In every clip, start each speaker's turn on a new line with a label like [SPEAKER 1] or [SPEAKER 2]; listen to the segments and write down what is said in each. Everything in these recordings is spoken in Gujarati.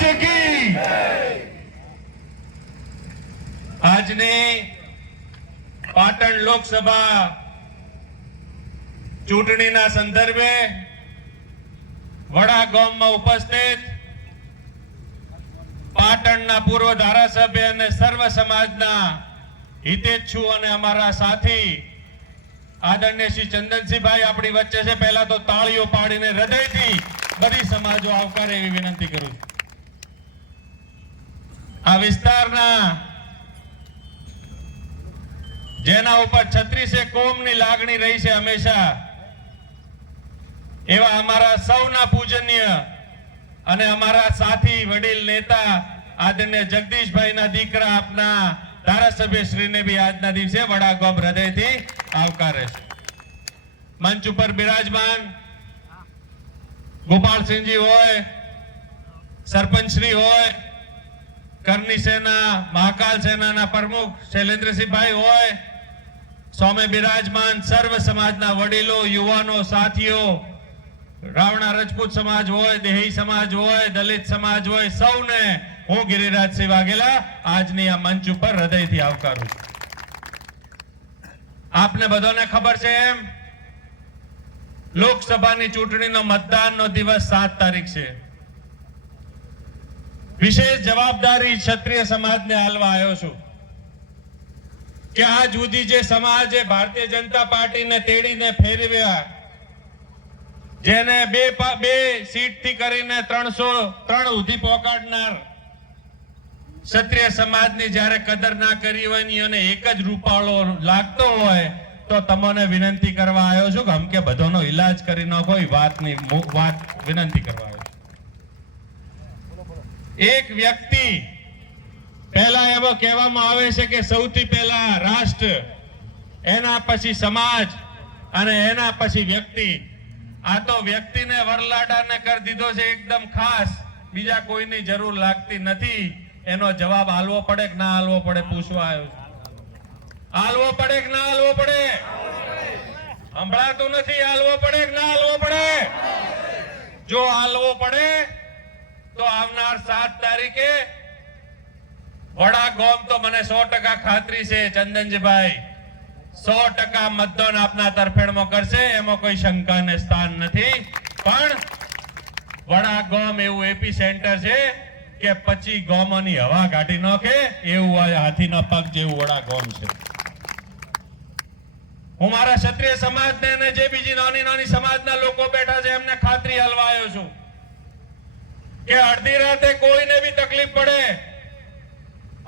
[SPEAKER 1] આજે કી આજની પાટણ લોકસભા ચૂંટણીના સંદર્ભે વડા ગામમાં ઉપસ્થિત પાટણના પૂર્વ ધારાસભ્ય અને સર્વ સમાજના હિતેચ્છુ અને અમારા સાથી આદરણીય શ્રી ચંદનસિંહભાઈ આપણી વચ્ચે છે પહેલા તો તાળીઓ પાડીને હૃદયથી બધી સમાજો આવકારે એવી વિનંતી કરું છું. આ વિસ્તારના જેના ઉપર છત્રીસે કોમની લાગણી રહી છે હંમેશા. એવા અમારા સૌના પૂજનીય અને અમારા સાથી, વડીલ, નેતા, આદરણીય જગદીશભાઈના દીકરા આપના ધારાસભ્ય શ્રીને બી આજના દિવસે વડાગોમ હૃદયથી આવકારે છે મંચ ઉપર બિરાજમાન ગોપાલસિંહજી હોય, સરપંચશ્રી હોય કરની સેના, મહાકાલ સેનાના પ્રમુખ શૈલેન્દ્રસિંહભાઈ હોય, સ્વામી બિરાજમાન સર્વ સમાજના વડીલો, યુવાનો, સાથીઓ, રાવણા રજપૂત સમાજ હોય, દેહી સમાજ હોય, દલિત સમાજ હોય, સૌને હું ગિરિરાજસિંહ વાઘેલા આજની આ મંચ ઉપર હૃદયથી આવકારું છું. આપને બધાને ખબર છે એમ, લોકસભાની ચૂંટણીનો મતદાનનો દિવસ સાત તારીખ છે. વિશેષ જવાબદારી ક્ષત્રિય સમાજને હાલવા આવ્યો છું. કે આજ જુદી જે સમાજે ભારતીય જનતા પાર્ટીને તેડીને ફેરવ્યા, જેને બે બે સીટથી કરીને ત્રણસો, ત્રણ સુધી પહોંચાડનાર ક્ષત્રિય સમાજની જ્યારે કદર ના કરી હોયની અને એક જ રૂપાળો લાગતો હોય, તો તમને વિનંતી કરવા આવ્યો છું કે અમકે બધાનો ઈલાજ કરી નાખો, એ વાતની વાત વિનંતી કરવા એક વ્યક્તિ પહેલા એવો કહેવામાં આવે છે કે સૌથી પહેલા રાષ્ટ્ર, એના પછી સમાજ અને એના પછી વ્યક્તિ. આ તો વ્યક્તિને વરલાડાને કરી દીધો છે એકદમ ખાસ. બીજા કોઈની જરૂર લાગતી નથી. એનો જવાબ હાલવો પડે કે ના હાલવો પડે પૂછવા આવ્યો હાલવો પડે કે ના હાલવો પડે? સંભળાતું નથી, હાલવો પડે કે ના હાલવો પડે? જો હાલવો પડે તો આવનાર સાત તારીખે વડા ગોમ તો મને સો ટકા ખાતરી છે, ચંદનજીભાઈ. સો ટકા મતદાન આપના તરફેણમાં કરશે, એમાં કોઈ શંકાને સ્થાન નથી. પણ વડા ગોમ એવું એપી સેન્ટર છે કે પછી ગોમોની હવા કાઢી નાખે, એવું આ હાથીના પગ જેવું વડા ગોમ છે. હું મારા ક્ષત્રિય સમાજને અને જે બીજી નાની નાની સમાજના લોકો બેઠા છે એમને ખાતરી હલવાયો છું કે અડધી રાતે કોઈને બી તકલીફ પડે?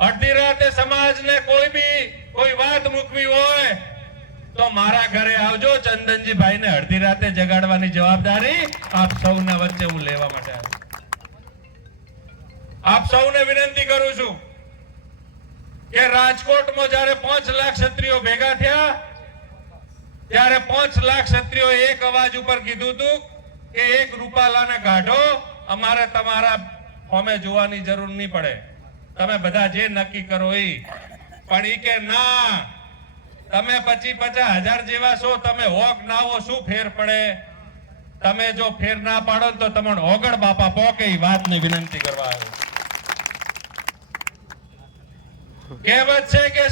[SPEAKER 1] અડધી રાતે સમાજને કોઈ બી કોઈ વાત મૂકવી હોય, તો મારા ઘરે આવજો ચંદનજી ભાઈને અડધી રાતે જગાડવાની જવાબદારી આપ સૌના વચ્ચે હું લેવા માટે આપ સૌને વિનંતી કરું છું કે રાજકોટમાં જ્યારે પાંચ લાખ ક્ષત્રિયો ભેગા થયા, ત્યારે પાંચ લાખ ક્ષત્રિયો એક અવાજ ઉપર કીધું હતું કે એક રૂપાલાને કાઢો અમારે તમારા ફોમે જોવાની જરૂર નહીં પડે. તમે બધા જે નક્કી કરો એ પણ એ કે ના, તમે પચી પચાસ હજાર જેવા છો, તમે હોક ના હો, શું ફેર પડે? તમે જો ફેર ના પાડો તો તમને ઓગળ બાપા પોકે વાત વાતની વિનંતી કરવા આવ્યો કહેવત છે કે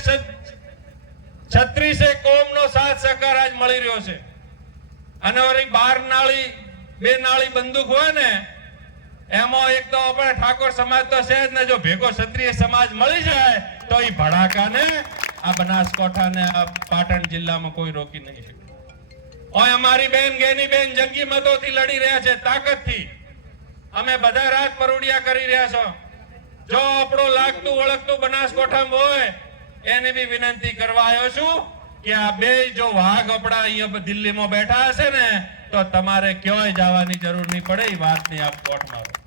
[SPEAKER 1] છત્રીસે કોમનો સાથ સહકાર આજ મળી રહ્યો છે. અને ઓરી બાર નાળી, બે નાળી બંદૂક હોય ને એમાં એક તો આપણે ઠાકોર સમાજ તો છે જ ને, જો ભેગો ક્ષત્રિય સમાજ મળી જાય, તો એ ભડાકાને, આ બનાસકાંઠાને, આ પાટણ જિલ્લામાં કોઈ રોકી નહીં શકે. ઓય અમારી બેન, ગેની બેન જંગી મતોથી લડી રહ્યા છે તાકતથી. અમે બધા રાત પરોડિયા કરી રહ્યા છો. જો આપણું લાગતું ઓળખતું બનાસકાંઠામાં હોય, એને બી વિનંતી કરવા આવ્યો છું કે આ બે જો વાઘ આપણા અહીંયા દિલ્હીમાં બેઠા હશે ને, તો તમારે ક્યાંય જવાની જરૂર નહીં પડે એ વાતની આપ કોટ મારો.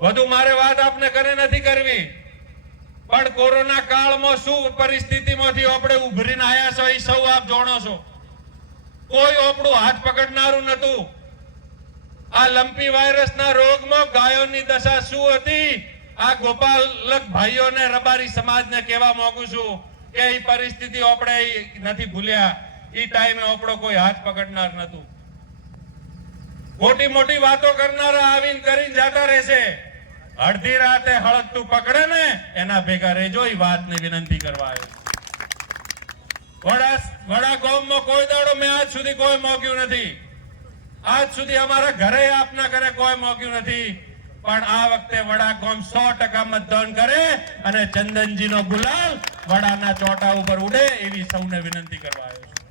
[SPEAKER 1] વધુ મારે વાત આપને કરે નથી કરવી. પણ કોરોના કાળમાં શું પરિસ્થિતિમાંથી આપણે ઉભરીને આવ્યા છો એ સૌ આપ જાણો છો. કોઈ આપણું હાથ પકડનારું નતું આ લંપી વાયરસના રોગમાં ગાયોની દશા શું હતી? આ ગોપાલક ભાઈઓને રબારી સમાજને કહેવા માંગુ છું કે એ પરિસ્થિતિ આપણે નથી ભૂલ્યા. એ ટાઈમે આપણો કોઈ હાથ પકડનાર નતું મોટી મોટી વાતો કરનારા આવીને કરીને જતા રહેશે. અડધી રાતે હળગતું પકડે ને, એના ભેગા રેજો એ વાતને વિનંતી કરવા આવ્યો વડા વડા ગામમાં કોઈ દાડો મેં આજ સુધી કોઈ મોક્યું નથી. આજ સુધી અમારા ઘરે આપના ઘરે કોઈ મોક્યું નથી. પણ આ વખતે વડા ગામ સો ટકા મતદાન કરે અને ચંદનજીનો ગુલાલ વડાના ચોટા ઉપર ઉડે એવી સૌને વિનંતી કરવા આવ્યો છું.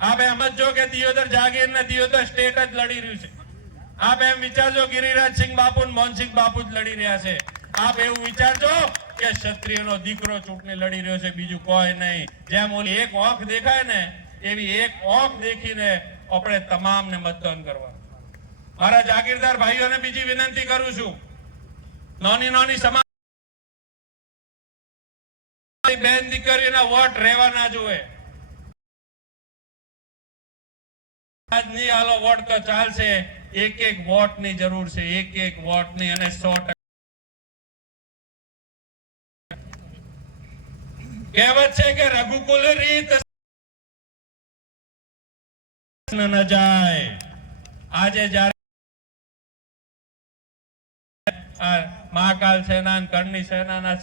[SPEAKER 1] આપ એમ જ જો કે દિયોદર જાગીર ને દિયોદર સ્ટેટ જ લડી રહ્યું છે. આપ એમ વિચારજો ગિરિરાજસિંહ બાપુ મોહન મોહનસિંહ બાપુ જ લડી રહ્યા છે. આપ એવું વિચારજો કે ક્ષત્રિયનો દીકરો ચૂંટણી લડી રહ્યો છે, બીજું કોઈ નહીં. જેમ ઓલી એક ઓંખ દેખાય ને, એવી એક ઓંખ દેખીને આપણે તમામને મતદાન કરવા. મારા જાગીરદાર ભાઈઓને બીજી વિનંતી કરું છું. નાની નાની સમાજ બેન દીકરીના વોટ રહેવા ના જોવે આજ આલો વોટ તો ચાલશે. એક એક વોટની જરૂર છે, એક એક વોટની અને સો કહેવત છે કે રઘુકુલ રીત ન જાય આજે જયારે મહાકાલ સેના કરણી સેનાના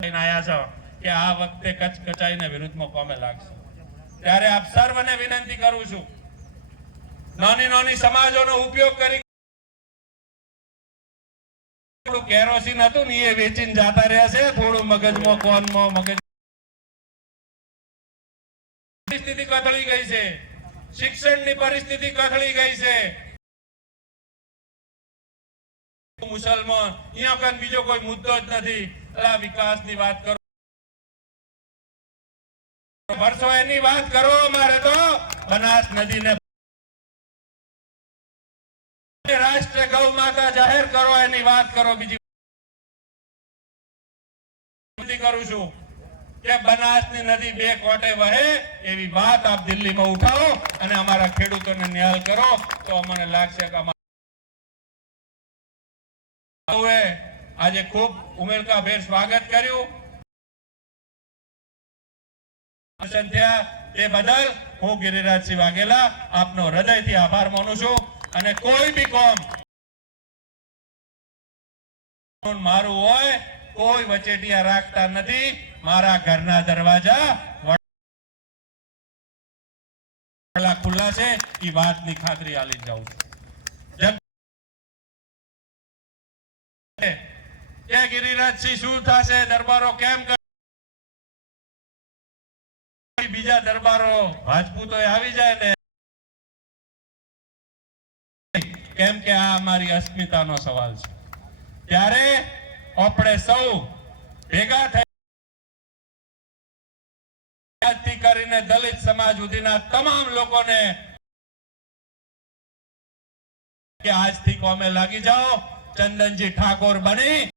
[SPEAKER 1] આયા છો, કે આ વખતે કચ્છ કચાઈને વિરુદ્ધમાં કોમે લાગશે? ત્યારે આપ સર્વને વિનંતી કરું છું. નાની નાની સમાજોનો ઉપયોગ કરી થોડું કેરોસીન હતું ને એ વેચીને જતા રહ્યા થોડું મગજમાં, કોનમાં, મગજ પરિસ્થિતિ કથળી ગઈ છે. શિક્ષણની પરિસ્થિતિ કથળી ગઈ છે. મુસલમાન, અહીંયા કન બીજો કોઈ મુદ્દો જ નથી. અલા વિકાસની વાત કરો વર્ષો એની વાત કરો અમારે તો. બનાસ નદીને રાષ્ટ્ર ગૌ માતા જાહેર કરો, એની વાત કરો. બીજી કરું છું કે બનાસની નદી બે કોટે વહે એવી વાત આપ દિલ્હીમાં ઉઠાવો અને અમારા ખેડૂતોને ન્યાય કરો તો અમને લાગશે કે આજે ખૂબ ઉમેરકાભેર સ્વાગત કર્યું. થયા તે બદલ હું ગિરિરાજસિંહ વાઘેલા આપનો હૃદયથી આભાર માનું છું અને કોઈ બી કોમ મારું હોય, કોઈ વચેટિયા રાખતા નથી. મારા ઘરના દરવાજા ખુલ્લા છે. એ વાતની ખાતરી આલી જાઉં છું. ગિરિરાજસિંહ શું થશે? દરબારો કેમ બીજા દરબારો રાજપૂતો આવી જાય ને, કેમ કે આ અમારી અસ્મિતાનો સવાલ છે. ત્યારે આપણે સૌ ભેગા થઈ કરીને દલિત સમાજ સુધીના તમામ લોકોને કે આજથી કોમે લાગી જાઓ, ચંદનજી ઠાકોર બની.